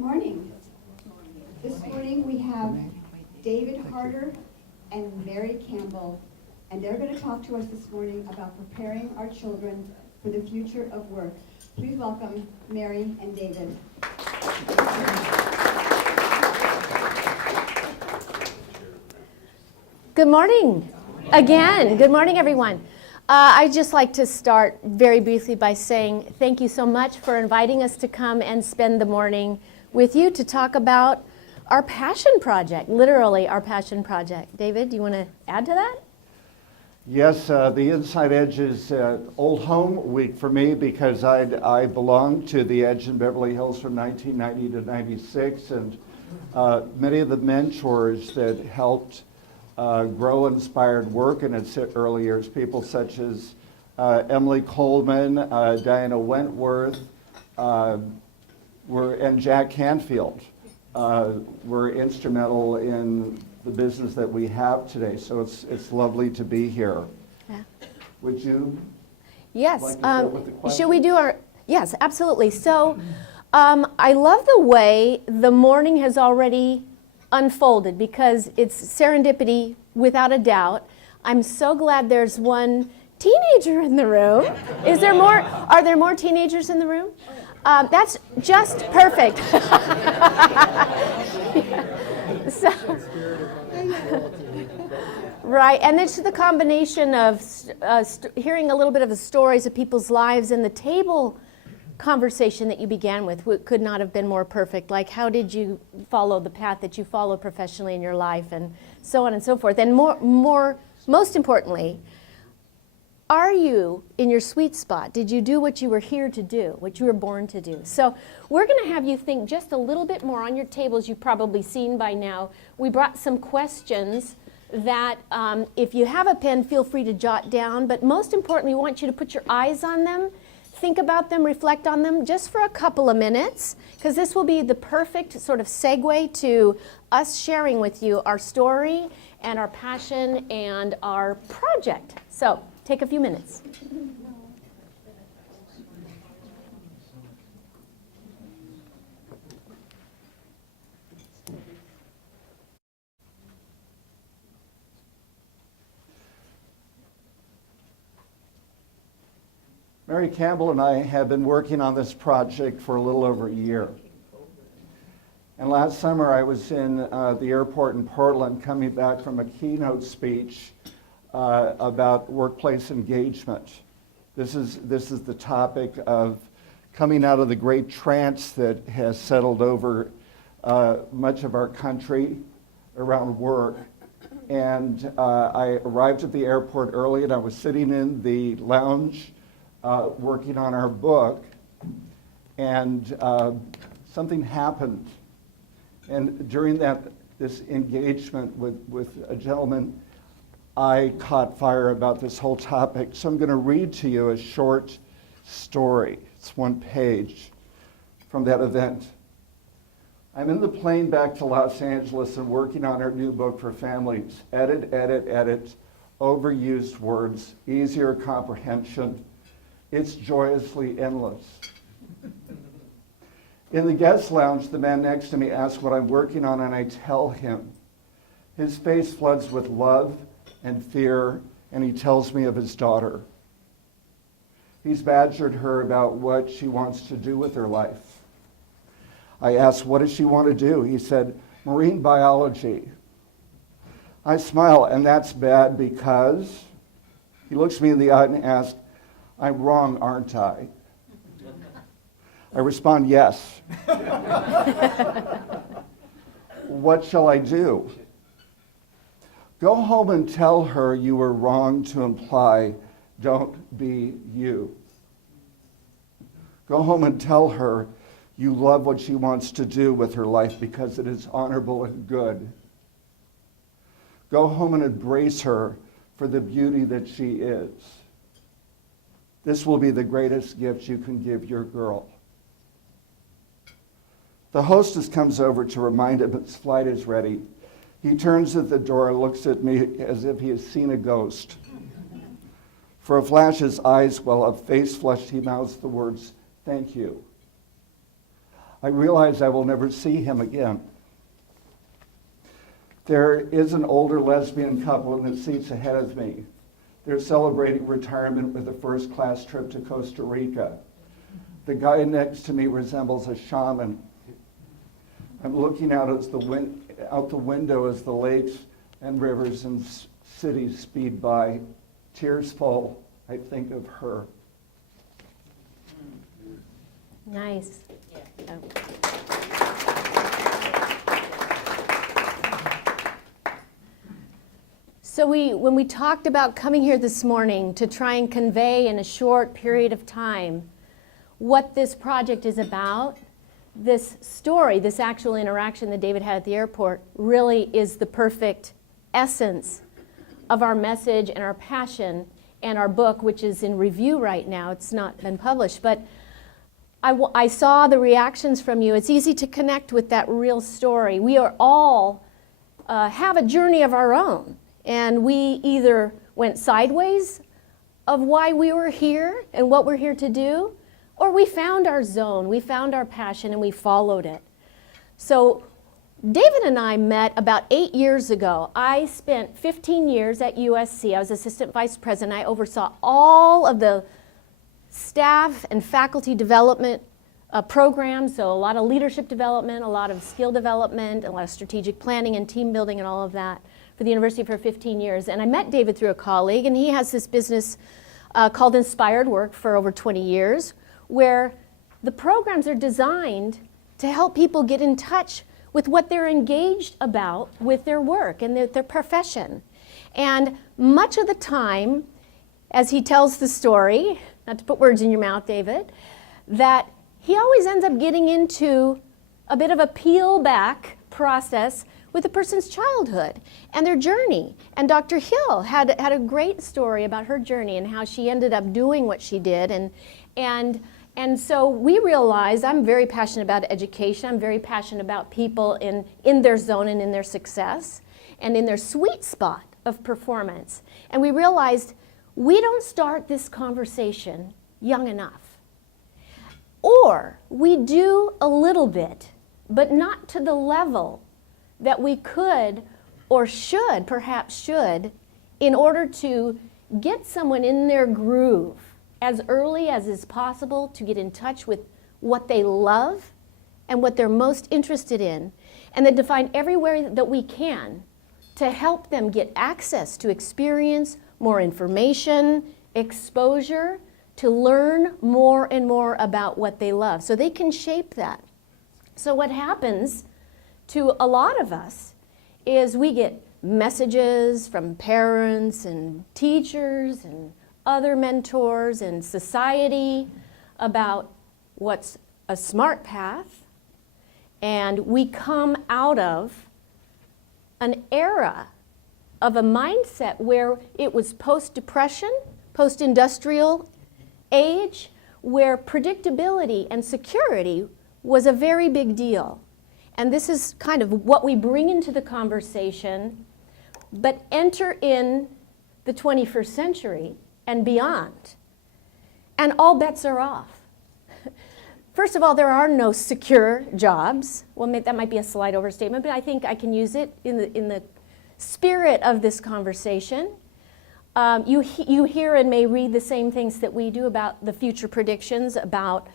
morning. This morning we have David Harder and Mary Campbell, and they're going to talk to us this morning about preparing our children for the future of work. Please welcome Mary and David. Good morning. Again, good morning, everyone. I'd just like to start very briefly by saying thank you so much for inviting us to come and spend the morning with you to talk about our passion project, literally our passion project. David, do you want to add to that? Yes, the Inside Edge is old home week for me because I belonged to the Edge in Beverly Hills from 1990 to 96, and many of the mentors that helped grow inspired work in its early years, people such as Emily Coleman, Diana Wentworth, and Jack Canfield were instrumental in the business that we have today. So it's lovely to be here. Yeah. Would you? Yes. Like to start with the question? Should we do our? Yes, absolutely. So I love the way the morning has already unfolded because it's serendipity without a doubt. I'm so glad there's one teenager in the room. Is there more? Are there more teenagers in the room? That's just perfect. So, right, and it's the combination of hearing a little bit of the stories of people's lives and the table conversation that you began with could not have been more perfect. Like, how did you follow the path that you followed professionally in your life, and so on and so forth. And most importantly, are you in your sweet spot? Did you do what you were here to do, what you were born to do? So we're going to have you think just a little bit more on your tables. You've probably seen by now. We brought some questions that if you have a pen, feel free to jot down. But most importantly, we want you to put your eyes on them, think about them, reflect on them just for a couple of minutes, because this will be the perfect sort of segue to us sharing with you our story and our passion and our project. So take a few minutes. Mary Campbell and I have been working on this project for a little over a year. And last summer I was in the airport in Portland coming back from a keynote speech about workplace engagement. This is the topic of coming out of the great trance that has settled over much of our country around work. And I arrived at the airport early, and I was sitting in the lounge working on our book, and something happened. And during this engagement with a gentleman, I caught fire about this whole topic. So I'm going to read to you a short story. It's one page from that event. I'm in the plane back to Los Angeles and working on our new book for families. Edit, overused words, easier comprehension. It's joyously endless. In the guest lounge, the man next to me asks what I'm working on, and I tell him. His face floods with love and fear, and he tells me of his daughter. He's badgered her about what she wants to do with her life. I asked, what does she want to do? He said, marine biology. I smile, and that's bad because? He looks me in the eye and asks, I'm wrong, aren't I? I respond, yes. What shall I do? Go home and tell her you were wrong to imply, don't be you. Go home and tell her you love what she wants to do with her life because it is honorable and good. Go home and embrace her for the beauty that she is. This will be the greatest gift you can give your girl. The hostess comes over to remind him his flight is ready. He turns at the door, looks at me as if he has seen a ghost. For a flash, his eyes well up, face flushed, he mouths the words, thank you. I realize I will never see him again. There is an older lesbian couple in the seats ahead of me. They're celebrating retirement with a first-class trip to Costa Rica. The guy next to me resembles a shaman. I'm looking out the window as the lakes and rivers and cities speed by. Tears fall. I think of her. Nice. Yeah. So when we talked about coming here this morning to try and convey in a short period of time what this project is about, this story, this actual interaction that David had at the airport really is the perfect essence of our message and our passion and our book, which is in review right now. It's not been published, but I saw the reactions from you. It's easy to connect with that real story. We are all have a journey of our own, and we either went sideways of why we were here and what we're here to do, or we found our zone, we found our passion, and we followed it. So David and I met about 8 years ago. I spent 15 years at USC. I was assistant vice president. I oversaw all of the staff and faculty development programs, so a lot of leadership development, a lot of skill development, a lot of strategic planning and team building and all of that for the university for 15 years. And I met David through a colleague, and he has this business called Inspired Work for over 20 years, where the programs are designed to help people get in touch with what they're engaged about with their work and their profession. And much of the time, as he tells the story, not to put words in your mouth, David, that he always ends up getting into a bit of a peel back process with a person's childhood and their journey. And Dr. Hill had a great story about her journey and how she ended up doing what she did. And so we realized, I'm very passionate about education. I'm very passionate about people in their zone and in their success and in their sweet spot of performance. And we realized we don't start this conversation young enough. Or we do a little bit, but not to the level that we could or should, perhaps should, in order to get someone in their groove as early as is possible to get in touch with what they love and what they're most interested in, and then to find everywhere that we can to help them get access to experience, more information, exposure, to learn more and more about what they love so they can shape that. So what happens to a lot of us is we get messages from parents and teachers and other mentors and society about what's a smart path, and we come out of an era of a mindset where it was post-depression, post-industrial age, where predictability and security was a very big deal. And this is kind of what we bring into the conversation, but enter in the 21st century and beyond, and all bets are off. First of all, there are no secure jobs. Well, that might be a slight overstatement, but I think I can use it in the spirit of this conversation. You hear and may read the same things that we do about the future predictions about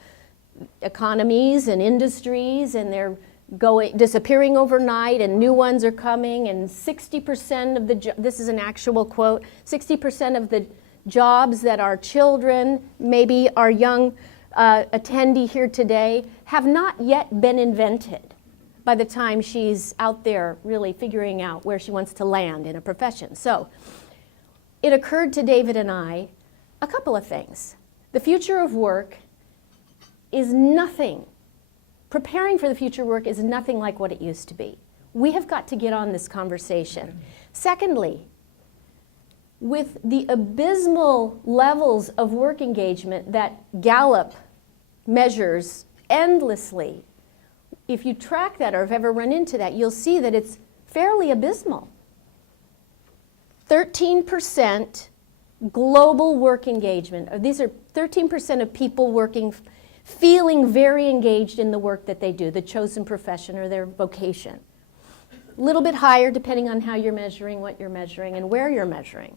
economies and industries, and they're disappearing overnight, and new ones are coming, and 60% of this is an actual quote, 60% of the jobs that our children, maybe our young attendee here today, have not yet been invented by the time she's out there really figuring out where she wants to land in a profession. So it occurred to David and I a couple of things. The future of work is nothing, preparing for the future of work is nothing like what it used to be. We have got to get on this conversation. Secondly, with the abysmal levels of work engagement that Gallup measures endlessly, if you track that or have ever run into that, you'll see that it's fairly abysmal. 13% global work engagement. These are 13% of people working feeling very engaged in the work that they do, the chosen profession or their vocation. A little bit higher depending on how you're measuring, what you're measuring, and where you're measuring.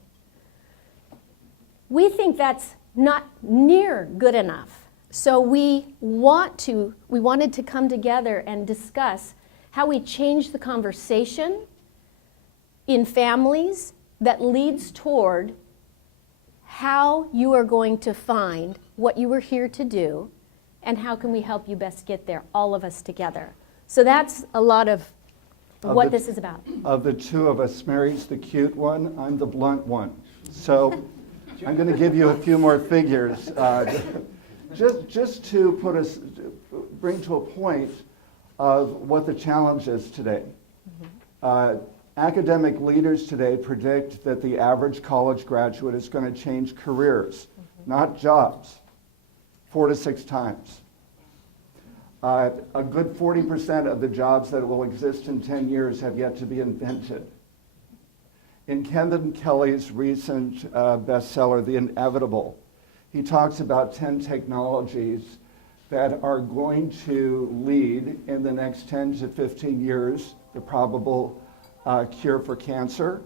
We think that's not near good enough. So we wanted to come together and discuss how we change the conversation in families that leads toward how you are going to find what you were here to do and how can we help you best get there, all of us together. So that's a lot of what this is about. Of the two of us, Mary's the cute one, I'm the blunt one. So I'm going to give you a few more figures. Just to bring to a point of what the challenge is today. Academic leaders today predict that the average college graduate is going to change careers, not jobs, 4 to 6 times. A good 40% of the jobs that will exist in 10 years have yet to be invented. In Kevin Kelly's recent bestseller, The Inevitable, he talks about 10 technologies that are going to lead in the next 10 to 15 years the probable cure for cancer,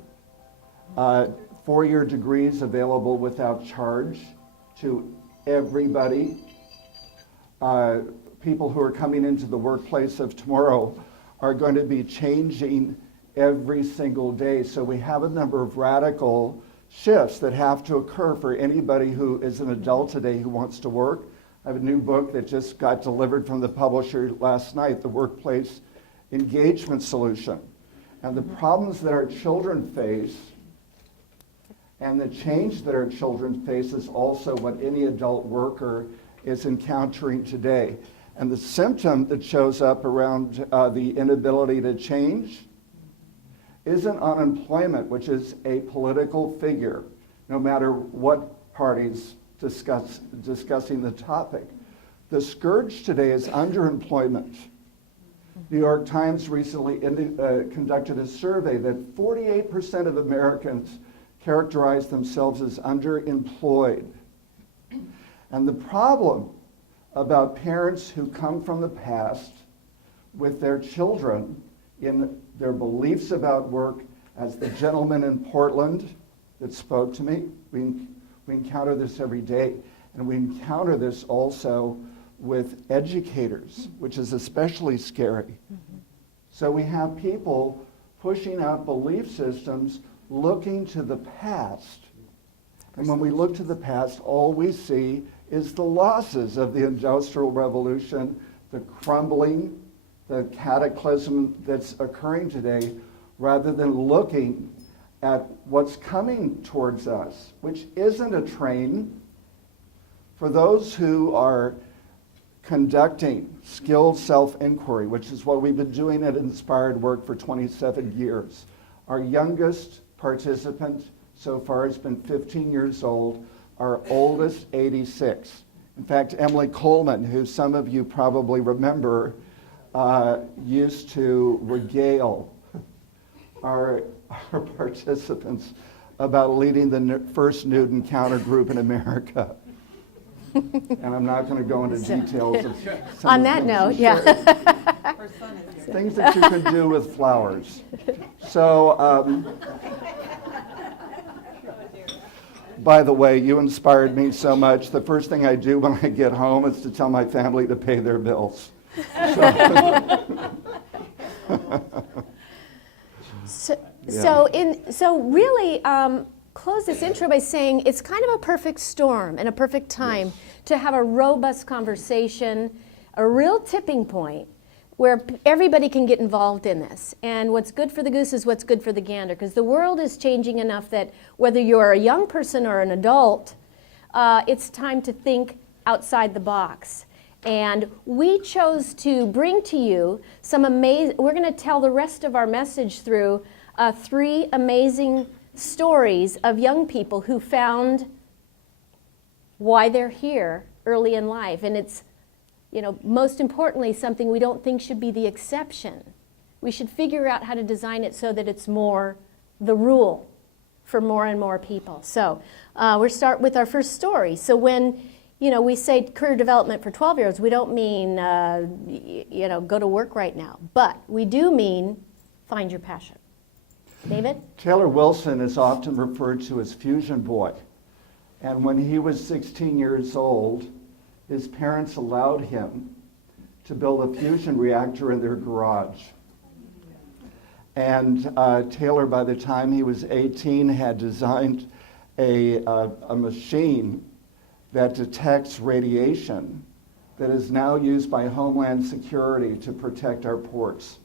4-year degrees available without charge to everybody. People who are coming into the workplace of tomorrow are going to be changing every single day. So we have a number of radical shifts that have to occur for anybody who is an adult today who wants to work. I have a new book that just got delivered from the publisher last night, The Workplace Engagement Solution. And the problems that our children face and the change that our children face is also what any adult worker is encountering today. And the symptom that shows up around the inability to change isn't unemployment, which is a political figure, no matter what parties discussing the topic. The scourge today is underemployment. New York Times recently conducted a survey that 48% of Americans characterize themselves as underemployed. And the problem about parents who come from the past with their children in their beliefs about work, as the gentleman in Portland that spoke to me, we encounter this every day. And we encounter this also with educators, which is especially scary. So we have people pushing out belief systems, looking to the past. And when we look to the past, all we see is the losses of the Industrial Revolution, the crumbling, the cataclysm that's occurring today, rather than looking at what's coming towards us, which isn't a train. For those who are conducting skilled self-inquiry, which is what we've been doing at Inspired Work for 27 years, our youngest participant so far has been 15 years old, our oldest 86. In fact, Emily Coleman, who some of you probably remember, used to regale our participants about leading the first nude encounter group in America. And I'm not going to go into details of some On of that the note, things yeah. things that you could do with flowers. So, by the way, you inspired me so much. The first thing I do when I get home is to tell my family to pay their bills. So really, close this intro by saying it's kind of a perfect storm and a perfect time to have a robust conversation, a real tipping point where everybody can get involved in this. And what's good for the goose is what's good for the gander, because the world is changing enough that whether you're a young person or an adult, it's time to think outside the box. And we chose to bring to you some amazing, we're going to tell the rest of our message through 3 amazing stories of young people who found why they're here early in life. And it's, most importantly, something we don't think should be the exception. We should figure out how to design it so that it's more the rule for more and more people. So we'll start with our first story. So when we say career development for 12-year-olds. We don't mean, go to work right now. But we do mean find your passion. David? Taylor Wilson is often referred to as Fusion Boy. And when he was 16 years old, his parents allowed him to build a fusion reactor in their garage. And Taylor, by the time he was 18, had designed a machine that detects radiation that is now used by Homeland Security to protect our ports.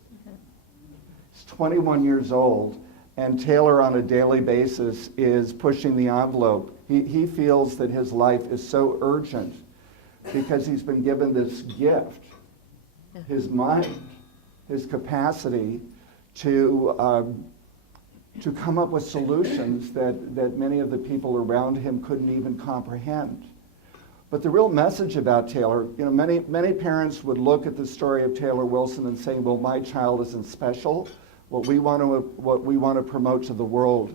He's 21 years old, and Taylor on a daily basis is pushing the envelope. He feels that his life is so urgent because he's been given this gift, his mind, his capacity to come up with solutions that many of the people around him couldn't even comprehend. But the real message about Taylor, many parents would look at the story of Taylor Wilson and say, well, my child isn't special. What we want to promote to the world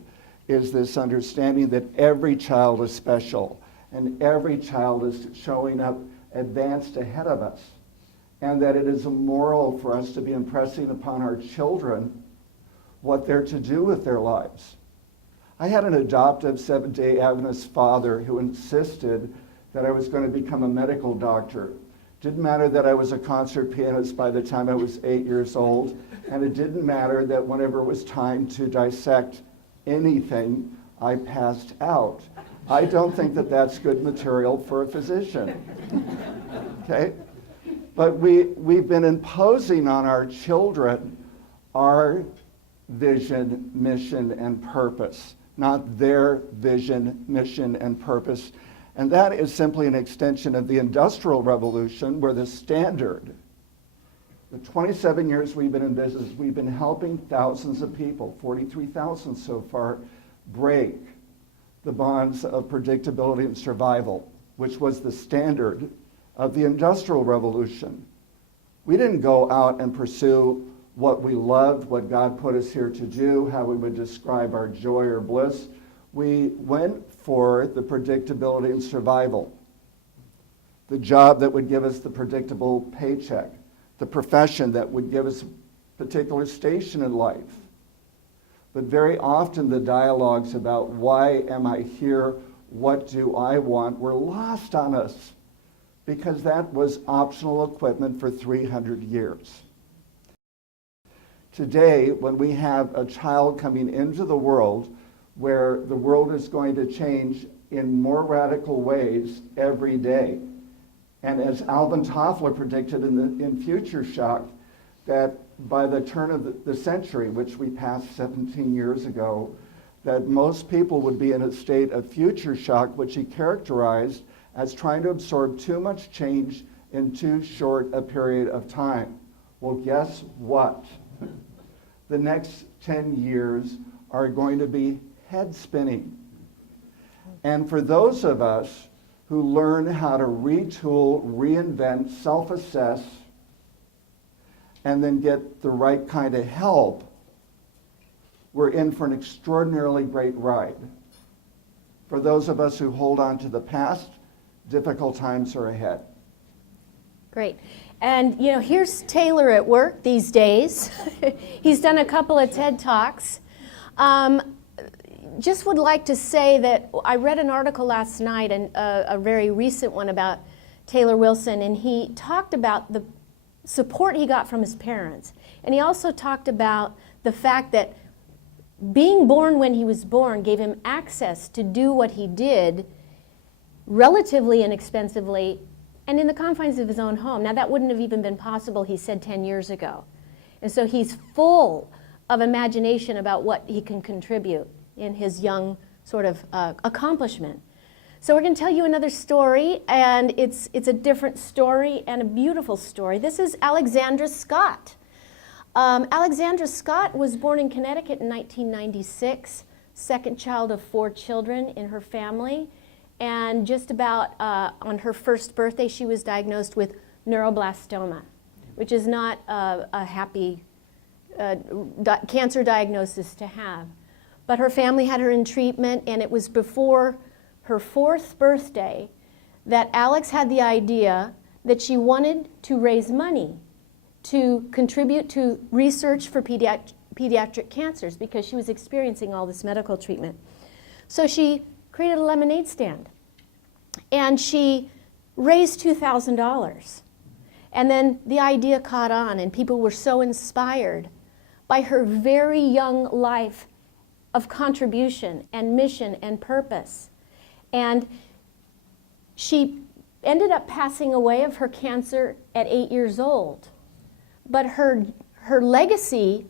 is this understanding that every child is special and every child is showing up advanced ahead of us, and that it is immoral for us to be impressing upon our children what they're to do with their lives. I had an adoptive Seventh-day Adventist father who insisted that I was going to become a medical doctor. Didn't matter that I was a concert pianist by the time I was 8 years old, and it didn't matter that whenever it was time to dissect anything, I passed out. I don't think that that's good material for a physician. Okay? But we've been imposing on our children our vision, mission, and purpose, not their vision, mission, and purpose. And that is simply an extension of the Industrial Revolution, where the standard, the 27 years we've been in business, we've been helping thousands of people, 43,000 so far, break the bonds of predictability and survival, which was the standard of the Industrial Revolution. We didn't go out and pursue what we loved, what God put us here to do, how we would describe our joy or bliss. We went for the predictability and survival, the job that would give us the predictable paycheck, the profession that would give us a particular station in life. But very often the dialogues about why am I here, what do I want, were lost on us because that was optional equipment for 300 years. Today, when we have a child coming into the world where the world is going to change in more radical ways every day, and as Alvin Toffler predicted in Future Shock, that by the turn of the century, which we passed 17 years ago, that most people would be in a state of future shock, which he characterized as trying to absorb too much change in too short a period of time. Well, guess what? The next 10 years are going to be head spinning. And for those of us who learn how to retool, reinvent, self-assess, and then get the right kind of help, we're in for an extraordinarily great ride. For those of us who hold on to the past, difficult times are ahead. Great. And here's Taylor at work these days. He's done a couple of TED Talks. Just would like to say that I read an article last night, and a very recent one about Taylor Wilson, and he talked about the support he got from his parents. And he also talked about the fact that being born when he was born gave him access to do what he did relatively inexpensively and in the confines of his own home. Now, that wouldn't have even been possible, he said, 10 years ago. And so he's full of imagination about what he can contribute in his young sort of accomplishment. So we're going to tell you another story, and it's a different story and a beautiful story. This is Alexandra Scott. Alexandra Scott was born in Connecticut in 1996, second child of 4 children in her family. And just about on her first birthday, she was diagnosed with neuroblastoma, which is not a happy cancer diagnosis to have. But her family had her in treatment, and it was before her 4th birthday that Alex had the idea that she wanted to raise money to contribute to research for pediatric cancers because she was experiencing all this medical treatment. So she created a lemonade stand, and she raised $2,000. And then the idea caught on, and people were so inspired by her very young life of contribution and mission and purpose. And she ended up passing away of her cancer at 8 years old. But her legacy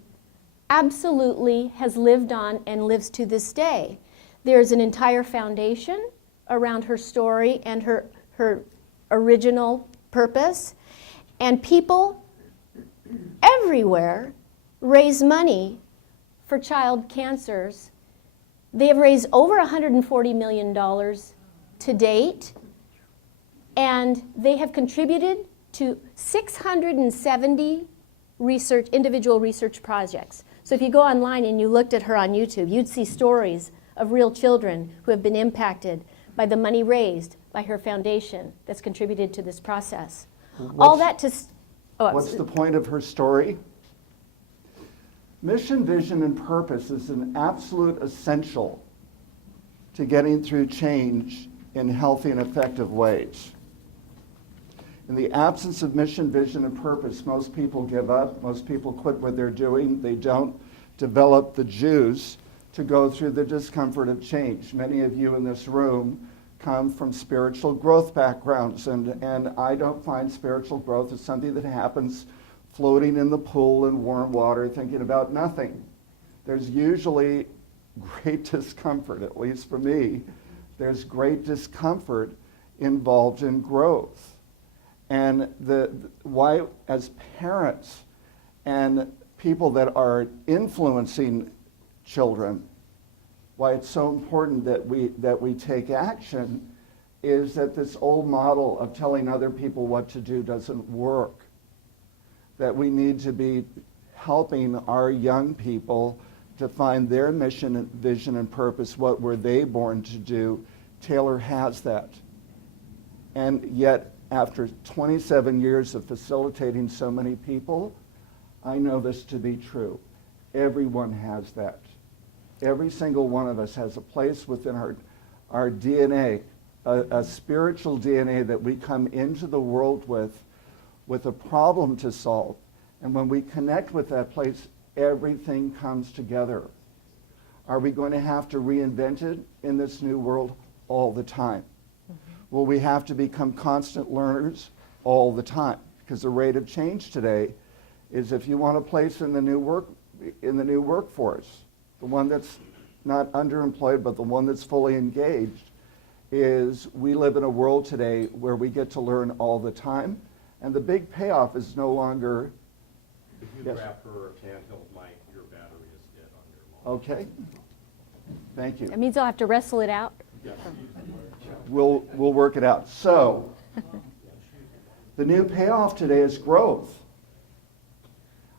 absolutely has lived on and lives to this day. There's an entire foundation around her story and her original purpose. And people everywhere raise money for child cancers. They have raised over $140 million to date, and they have contributed to 670 individual research projects. So if you go online and you looked at her on YouTube, you'd see stories of real children who have been impacted by the money raised by her foundation that's contributed to this process. What's the point of her story? Mission, vision, and purpose is an absolute essential to getting through change in healthy and effective ways. In the absence of mission, vision, and purpose, most people give up. Most people quit what they're doing. They don't develop the juice to go through the discomfort of change. Many of you in this room come from spiritual growth backgrounds, and I don't find spiritual growth as something that happens floating in the pool in warm water thinking about nothing. There's usually great discomfort, at least for me. There's great discomfort involved in growth. And why, as parents and people that are influencing children, why it's so important that we take action is that this old model of telling other people what to do doesn't work. That we need to be helping our young people to find their mission and vision and purpose. What were they born to do? Taylor has that. And yet, after 27 years of facilitating so many people, I know this to be true. Everyone has that. Every single one of us has a place within our DNA, a spiritual DNA that we come into the world with a problem to solve. And when we connect with that place, everything comes together. Are we going to have to reinvent it in this new world? All the time. Mm-hmm. Will we have to become constant learners? All the time. Because the rate of change today is, if you want a place in the new workforce, the one that's not underemployed, but the one that's fully engaged, is we live in a world today where we get to learn all the time. And the big payoff is no longer... If you grab her handheld mic, your battery is dead on your lawn. Okay. Thank you. That means I'll have to wrestle it out. Yes. We'll work it out. So, the new payoff today is growth.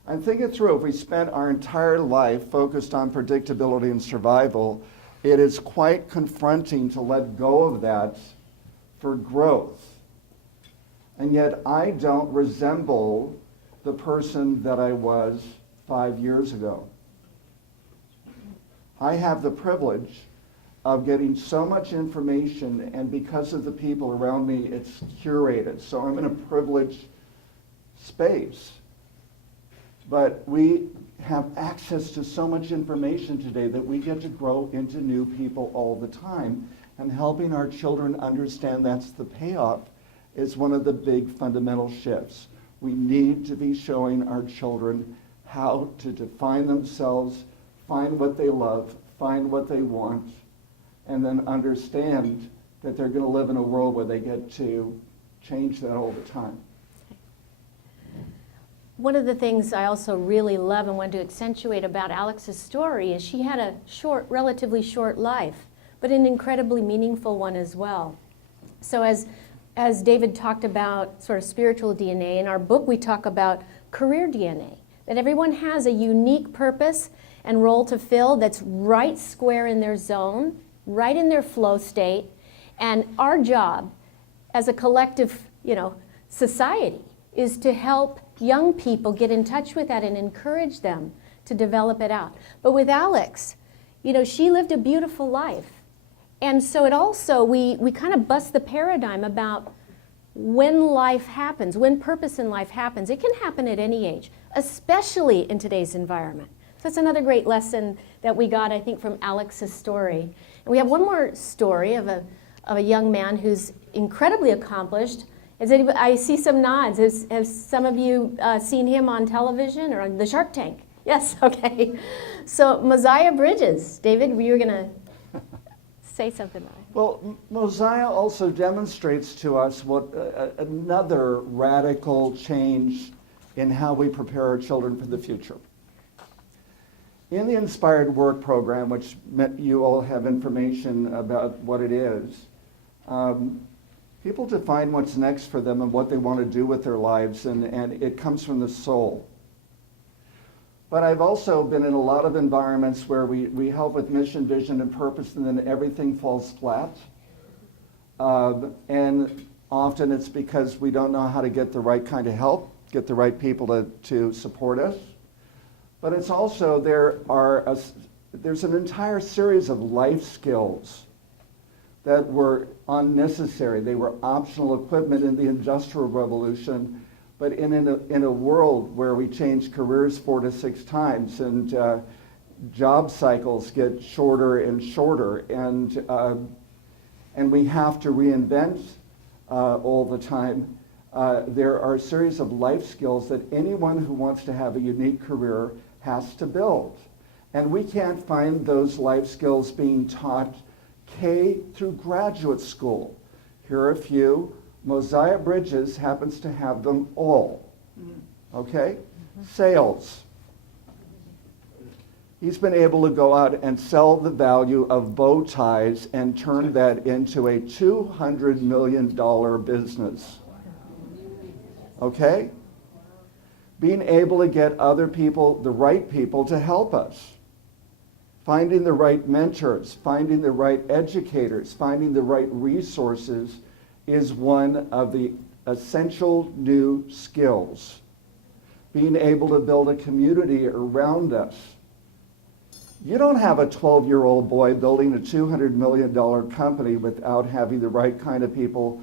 I'm thinking through, if we spent our entire life focused on predictability and survival, it is quite confronting to let go of that for growth. And yet I don't resemble the person that I was 5 years ago. I have the privilege of getting so much information, and because of the people around me, it's curated. So I'm in a privileged space. But we have access to so much information today that we get to grow into new people all the time. And helping our children understand that's the payoff is one of the big fundamental shifts. We need to be showing our children how to define themselves, find what they love, find what they want, and then understand that they're going to live in a world where they get to change that all the time. One of the things I also really love and want to accentuate about Alex's story is she had a relatively short life, but an incredibly meaningful one as well. So as David talked about sort of spiritual DNA, in our book we talk about career DNA, that everyone has a unique purpose and role to fill that's right square in their zone, right in their flow state, and our job as a collective, society, is to help young people get in touch with that and encourage them to develop it out. But with Alex, she lived a beautiful life. And so it also, we kind of bust the paradigm about when life happens, when purpose in life happens. It can happen at any age, especially in today's environment. So that's another great lesson that we got, I think, from Alex's story. And we have one more story of a young man who's incredibly accomplished. I see some nods. Have some of you seen him on television or on the Shark Tank? Yes, okay. So Mosiah Bridges. David, you were going to say something about it. Well, Mosiah also demonstrates to us what another radical change in how we prepare our children for the future. In the Inspired Work program, which you all have information about what it is, people define what's next for them and what they want to do with their lives, and it comes from the soul. But I've also been in a lot of environments where we help with mission, vision, and purpose, and then everything falls flat. And often it's because we don't know how to get the right kind of help, get the right people to support us. But it's also, there's an entire series of life skills that were unnecessary. They were optional equipment in the Industrial Revolution. But in a world where we change careers 4 to 6 times and job cycles get shorter and shorter, and we have to reinvent all the time, there are a series of life skills that anyone who wants to have a unique career has to build. And we can't find those life skills being taught K through graduate school. Here are a few. Mosiah Bridges happens to have them all. Okay? Sales. He's been able to go out and sell the value of bow ties and turn that into a $200 million business. Okay? Being able to get other people, the right people, to help us. Finding the right mentors, finding the right educators, finding the right resources is one of the essential new skills. Being able to build a community around us. You don't have a 12-year-old boy building a $200 million company without having the right kind of people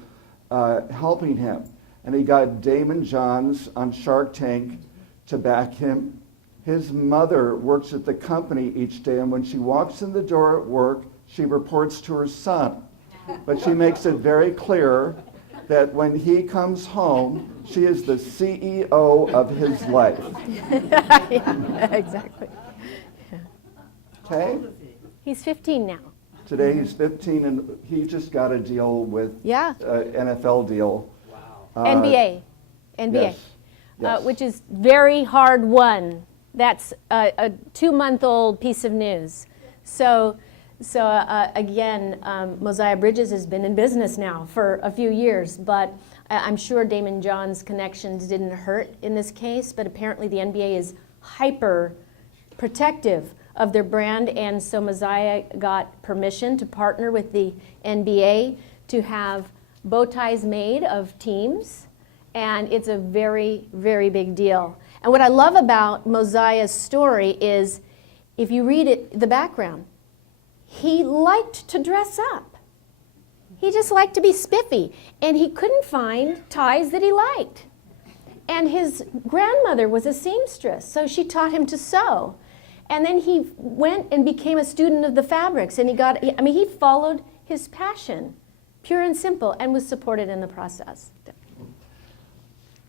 helping him. And he got Damon Johns on Shark Tank to back him. His mother works at the company each day, and when she walks in the door at work, she reports to her son. But she makes it very clear that when he comes home, she is the CEO of his life. Yeah, exactly. Okay? He's 15 now. Today he's 15, and he just got a deal with NFL deal. Wow. NBA. Yes. Which is very hard won. That's a 2-month-old piece of news. So again, Mosiah Bridges has been in business now for a few years, but I'm sure Damon John's connections didn't hurt in this case, but apparently the NBA is hyper protective of their brand, and so Mosiah got permission to partner with the NBA to have bow ties made of teams, and it's a very, very big deal. And what I love about Mosiah's story is, if you read it, the background, he liked to dress up. He just liked to be spiffy, and he couldn't find ties that he liked. And his grandmother was a seamstress, so she taught him to sew. And then he went and became a student of the fabrics, and he followed his passion, pure and simple, and was supported in the process.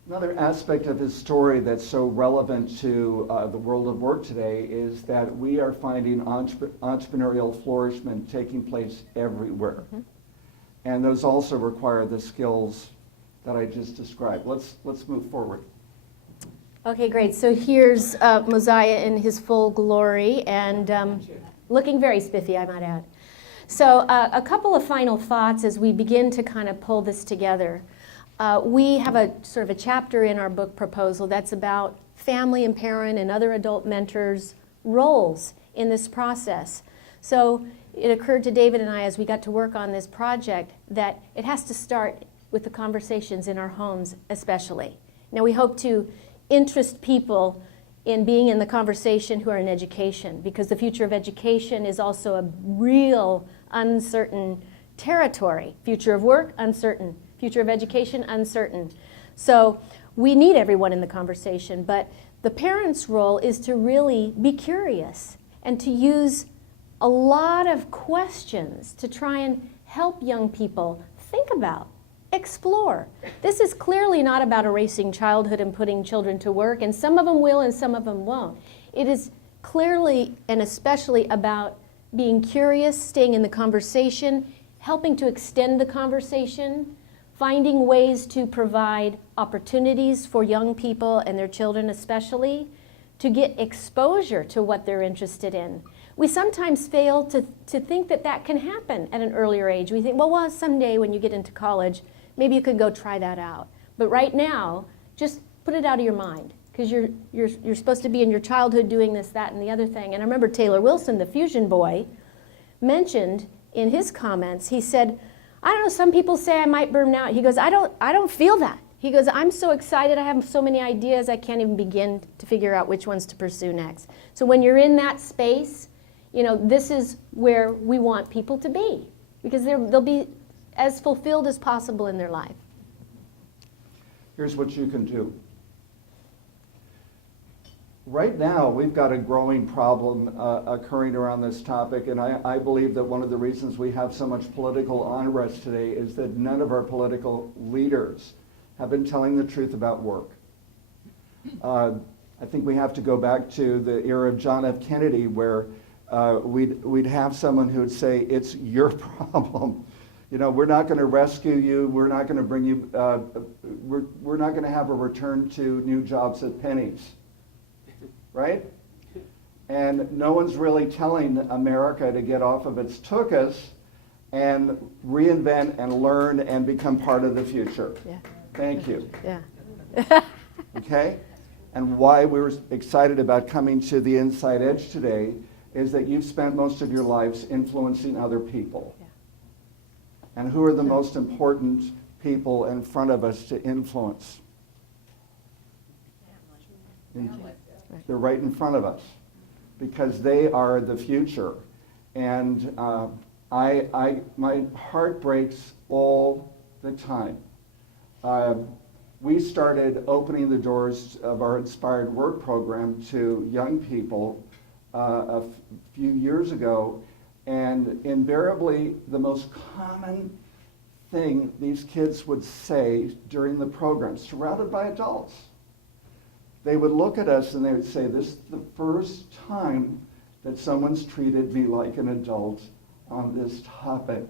Another aspect of his story that's so relevant to the world of work today is that we are finding entrepreneurial flourishment taking place everywhere. Mm-hmm. And those also require the skills that I just described. Let's move forward. Okay, great. So here's Mosiah in his full glory and looking very spiffy, I might add. So a couple of final thoughts as we begin to kind of pull this together. We have a sort of a chapter in our book proposal that's about family and parent and other adult mentors' roles in this process. So it occurred to David and I as we got to work on this project that it has to start with the conversations in our homes especially. Now we hope to interest people in being in the conversation who are in education, because the future of education is also a real uncertain territory. Future of work, uncertain. Future of education, uncertain. So we need everyone in the conversation, but the parents' role is to really be curious and to use a lot of questions to try and help young people think about, explore. This is clearly not about erasing childhood and putting children to work, and some of them will and some of them won't. It is clearly and especially about being curious, staying in the conversation, helping to extend the conversation, finding ways to provide opportunities for young people and their children especially to get exposure to what they're interested in. We sometimes fail to think that that can happen at an earlier age. We think, well, someday when you get into college, maybe you could go try that out. But right now, just put it out of your mind, because you're supposed to be in your childhood doing this, that, and the other thing. And I remember Taylor Wilson, the fusion boy, mentioned in his comments, he said, I don't know, some people say I might burn out. He goes, I don't feel that. He goes, I'm so excited, I have so many ideas, I can't even begin to figure out which ones to pursue next. So when you're in that space, you know, this is where we want people to be, because they'll be as fulfilled as possible in their life. Here's what you can do. Right now, we've got a growing problem occurring around this topic, and I believe that one of the reasons we have so much political unrest today is that none of our political leaders have been telling the truth about work. I think we have to go back to the era of John F. Kennedy, where we'd have someone who would say, it's your problem. You know, we're not going to rescue you. We're not going to bring you, we're not going to have a return to new jobs at Penny's. Right? And no one's really telling America to get off of its tuchus and reinvent and learn and become part of the future. Yeah. Thank you. Yeah. Okay? And why we were excited about coming to the Inside Edge today is that you've spent most of your lives influencing other people. Yeah. And who are the most important people in front of us to influence? They're right in front of us, because they are the future. And my heart breaks all the time. We started opening the doors of our Inspired Work program to young people a few years ago, and invariably the most common thing these kids would say during the program, surrounded by adults, they would look at us and they would say, this is the first time that someone's treated me like an adult on this topic.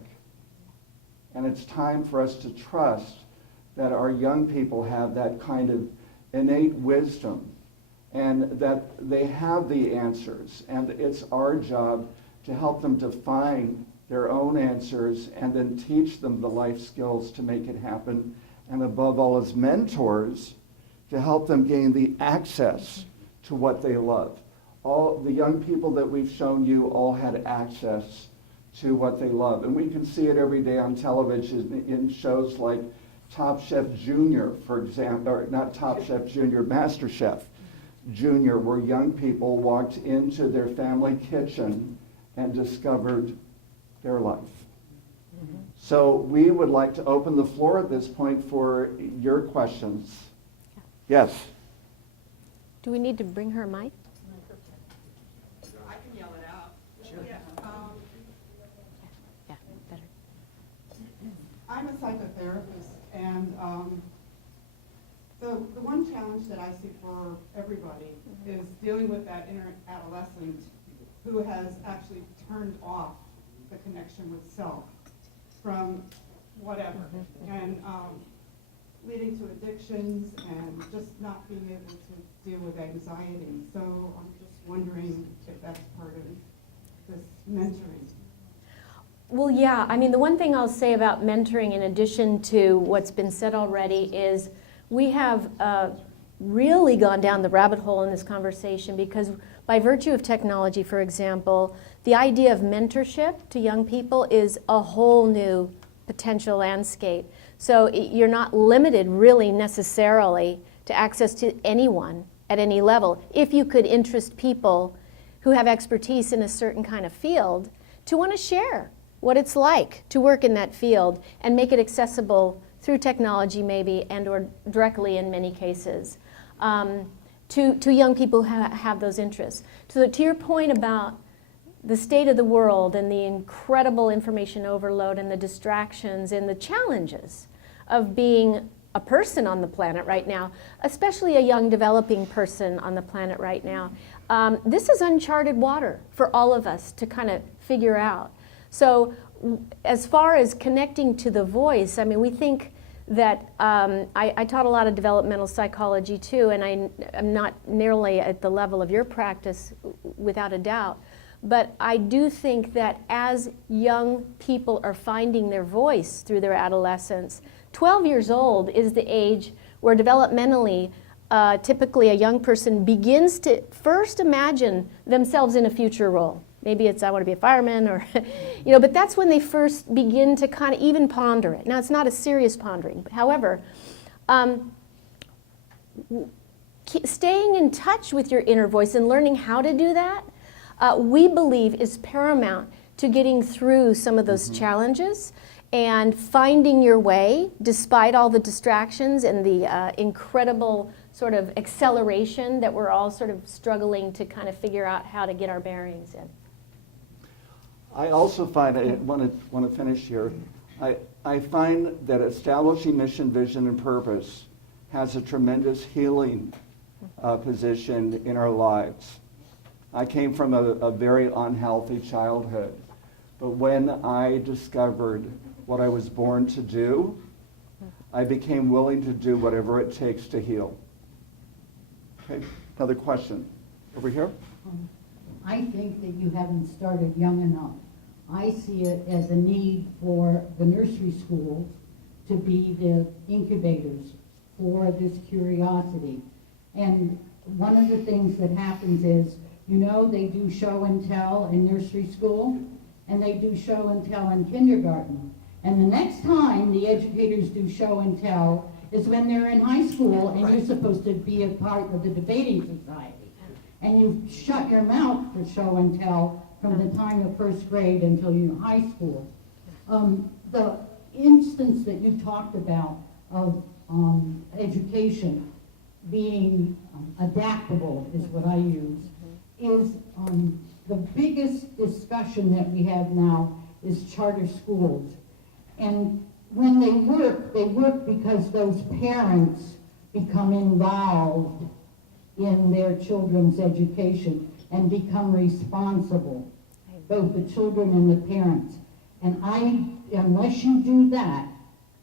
And it's time for us to trust that our young people have that kind of innate wisdom and that they have the answers. And it's our job to help them define their own answers and then teach them the life skills to make it happen. And above all, as mentors, to help them gain the access to what they love. All the young people that we've shown you all had access to what they love. And we can see it every day on television in shows like Top Chef Junior, for example, or not Top Chef Junior, Master Chef Junior, where young people walked into their family kitchen and discovered their life. Mm-hmm. So we would like to open the floor at this point for your questions. Yes. Do we need to bring her a mic? I can yell it out. Sure. Yeah. Yeah, better. I'm a psychotherapist, and the one challenge that I see for everybody is dealing with that inner adolescent who has actually turned off the connection with self from whatever, and leading to addictions and just not being able to deal with anxiety. So I'm just wondering if that's part of this mentoring. Well, yeah, I mean, the one thing I'll say about mentoring, in addition to what's been said already, is we have really gone down the rabbit hole in this conversation, because by virtue of technology, for example, the idea of mentorship to young people is a whole new potential landscape. So you're not limited really necessarily to access to anyone at any level. If you could interest people who have expertise in a certain kind of field to want to share what it's like to work in that field and make it accessible through technology maybe and or directly in many cases to young people who have those interests. So to your point about the state of the world and the incredible information overload and the distractions and the challenges of being a person on the planet right now, especially a young developing person on the planet right now, this is uncharted water for all of us to kind of figure out. So as far as connecting to the voice, I mean, we think that I taught a lot of developmental psychology too, and I'm not nearly at the level of your practice without a doubt. But I do think that as young people are finding their voice through their adolescence, 12 years old is the age where developmentally, typically a young person begins to first imagine themselves in a future role. Maybe it's I want to be a fireman or, but that's when they first begin to kind of even ponder it. Now, it's not a serious pondering. However, staying in touch with your inner voice and learning how to do that, we believe is paramount to getting through some of those challenges and finding your way despite all the distractions and the incredible sort of acceleration that we're all sort of struggling to kind of figure out how to get our bearings in. I also find, I want to finish here, I find that establishing mission, vision, and purpose has a tremendous healing position in our lives. I came from a very unhealthy childhood, but when I discovered what I was born to do, I became willing to do whatever it takes to heal. Okay, another question. Over here? I think that you haven't started young enough. I see it as a need for the nursery schools to be the incubators for this curiosity. And one of the things that happens is, they do show and tell in nursery school, and they do show and tell in kindergarten. And the next time the educators do show and tell is when they're in high school and you're supposed to be a part of the debating society. And you shut your mouth for show and tell from the time of first grade until you're in high school. The instance that you talked about of education being adaptable is what I use, is the biggest discussion that we have now is charter schools. And when they work because those parents become involved in their children's education and become responsible, both the children and the parents. And unless you do that,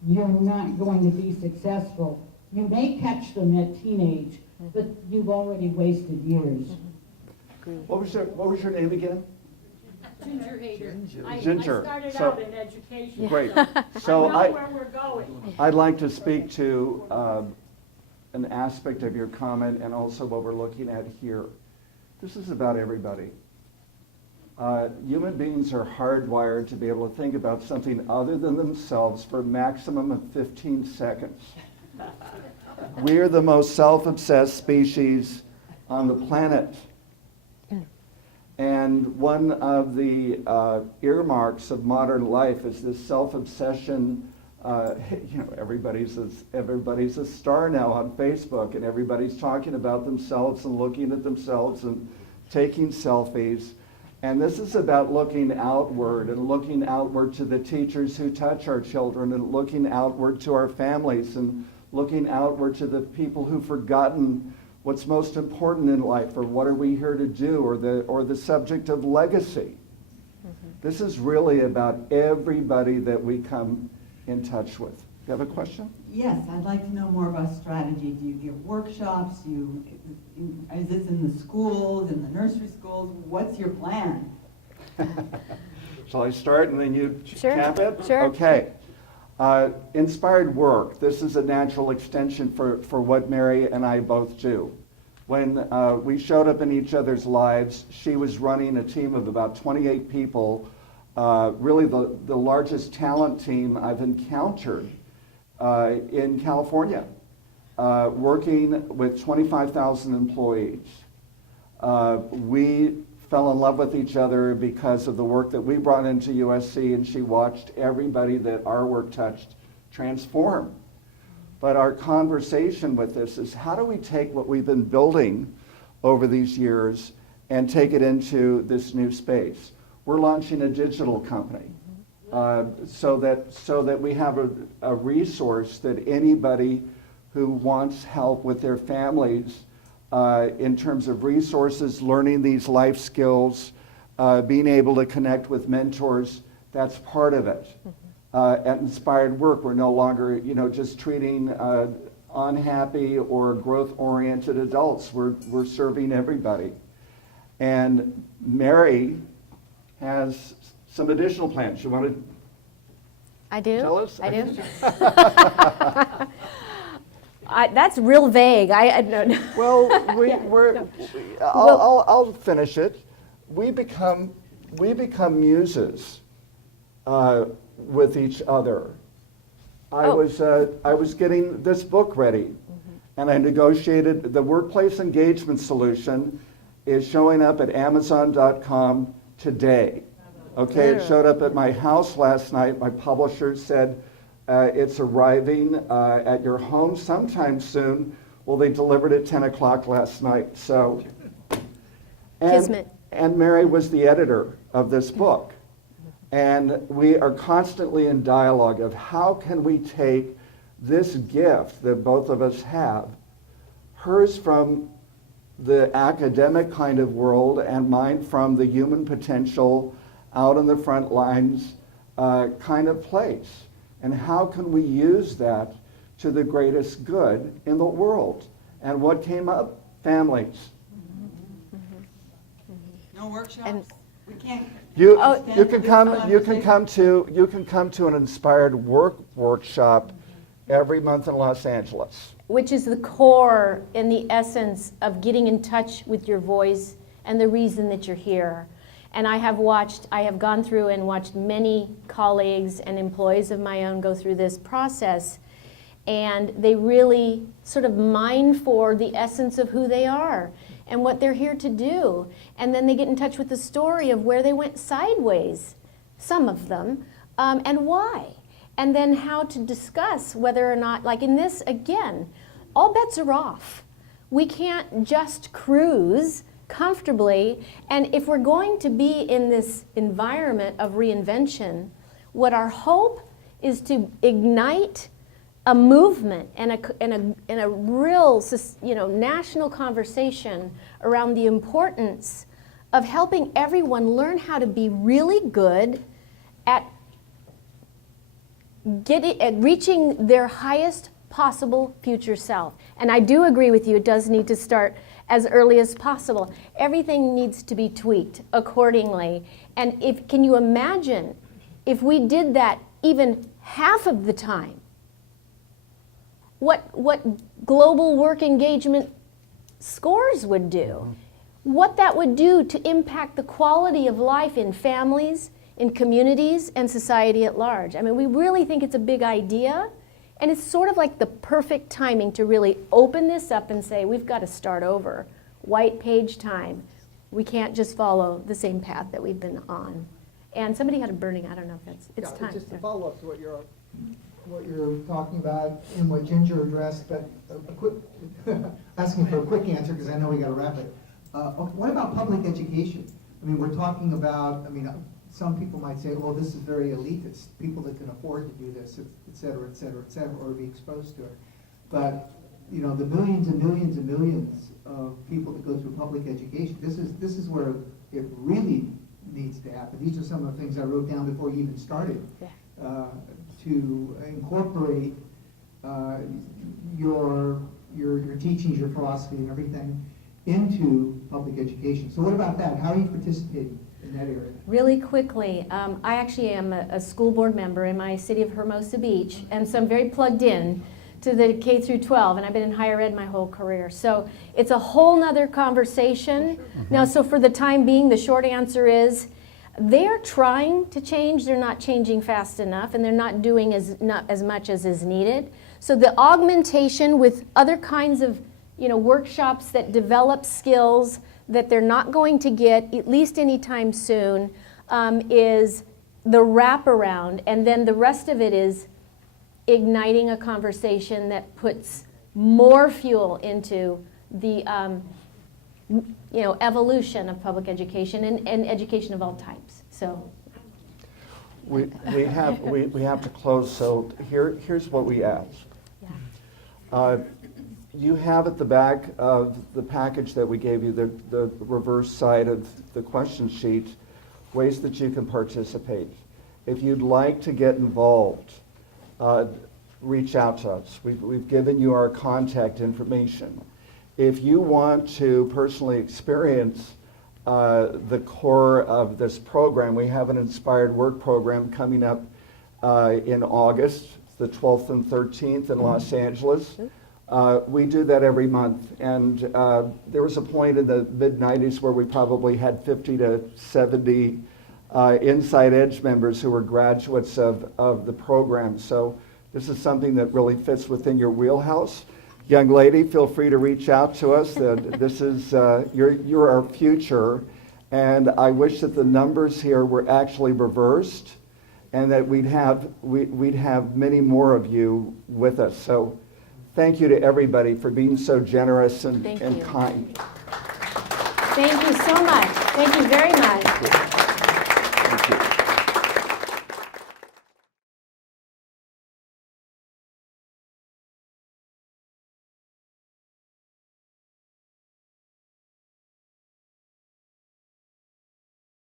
you're not going to be successful. You may catch them at teenage, but you've already wasted years. What was your name again? Ginger Hader. Ginger. I started So- out in education. Great. So So I know where we're going. I'd like to speak to an aspect of your comment and also what we're looking at here. This is about everybody. Human beings are hardwired to be able to think about something other than themselves for a maximum of 15 seconds. We are the most self-obsessed species on the planet. And one of the earmarks of modern life is this self-obsession. Everybody's a star now on Facebook, and everybody's talking about themselves and looking at themselves and taking selfies. And this is about looking outward and looking outward to the teachers who touch our children and looking outward to our families and looking outward to the people who've forgotten what's most important in life, or what are we here to do, or the subject of legacy. This is really about everybody that we come in touch with. You have a question? Yes, I'd like to know more about strategy. Do you give workshops? Is this in the schools, in the nursery schools? What's your plan? Shall I start and then you Sure. cap it? Sure. Okay. Inspired work. This is a natural extension for what Mary and I both do. When we showed up in each other's lives, she was running a team of about 28 people, really the largest talent team I've encountered in California, working with 25,000 employees. We fell in love with each other because of the work that we brought into USC, and she watched everybody that our work touched transform. But our conversation with this is, how do we take what we've been building over these years and take it into this new space? We're launching a digital company so that we have a resource that anybody who wants help with their families in terms of resources, learning these life skills, being able to connect with mentors, that's part of it. At Inspired Work, we're no longer, just treating unhappy or growth-oriented adults. We're serving everybody. And Mary has some additional plans. You want to I do. tell us? I do. That's real vague. No. Well, I'll finish it. We become muses with each other. I was getting this book ready, and I negotiated. The workplace engagement solution is showing up at Amazon.com today. Okay, it showed up at my house last night. My publisher said it's arriving at your home sometime soon. Well, they delivered it 10 o'clock last night. So, Kismet. And Mary was the editor of this book. And we are constantly in dialogue of how can we take this gift that both of us have, hers from the academic kind of world and mine from the human potential out on the front lines kind of place. And how can we use that to the greatest good in the world? And what came up? Families. No workshops? And- We can't. You stand can for this come to an Inspired Work workshop every month in Los Angeles. Which is the core and the essence of getting in touch with your voice and the reason that you're here. And I have gone through and watched many colleagues and employees of my own go through this process, and they really sort of mine for the essence of who they are and what they're here to do. And then they get in touch with the story of where they went sideways, some of them, and why. And then how to discuss whether or not, like in this, again, all bets are off. We can't just cruise comfortably. And if we're going to be in this environment of reinvention, what our hope is to ignite a movement and a real, national conversation around the importance of helping everyone learn how to be really good at reaching their highest possible future self. And I do agree with you, it does need to start as early as possible. Everything needs to be tweaked accordingly. And can you imagine if we did that even half of the time? What global work engagement scores would do? What that would do to impact the quality of life in families, in communities, and society at large. I mean, we really think it's a big idea, and it's sort of like the perfect timing to really open this up and say, we've got to start over. White page time. We can't just follow the same path that we've been on. And somebody had a burning, I don't know if it's time. Just to follow up to what you're talking about and what Ginger addressed, but a quick, asking for a quick answer because I know we got to wrap it. What about public education? I mean, we're talking about, some people might say, well, this is very elitist, people that can afford to do this, et cetera, et cetera, et cetera, or be exposed to it. But, the millions and millions and millions of people that go through public education, this is where it really needs to happen. These are some of the things I wrote down before you even started. To incorporate your teachings, your philosophy, and everything into public education. So what about that? How are you participating in that area? Really quickly, I actually am a school board member in my city of Hermosa Beach, and so I'm very plugged in to the K through 12, and I've been in higher ed my whole career. So it's a whole nother conversation. Now, so for the time being, the short answer is they're trying to change, they're not changing fast enough, and they're not doing not as much as is needed. So the augmentation with other kinds of workshops that develop skills that they're not going to get, at least anytime soon, is the wraparound. And then the rest of it is igniting a conversation that puts more fuel into the evolution of public education and education of all types. So We have to close, so here's what we ask. You have at the back of the package that we gave you, the reverse side of the question sheet, ways that you can participate. If you'd like to get involved, reach out to us. We've given you our contact information. If you want to personally experience the core of this program, we have an inspired work program coming up in August, the 12th and 13th in Los Angeles. We do that every month, and there was a point in the mid-90s where we probably had 50 to 70 Inside Edge members who were graduates of the program. So this is something that really fits within your wheelhouse. Young lady, feel free to reach out to us. This is you're our future, and I wish that the numbers here were actually reversed, and that we'd have many more of you with us. So thank you to everybody for being so generous and kind. Thank you so much. Thank you very much.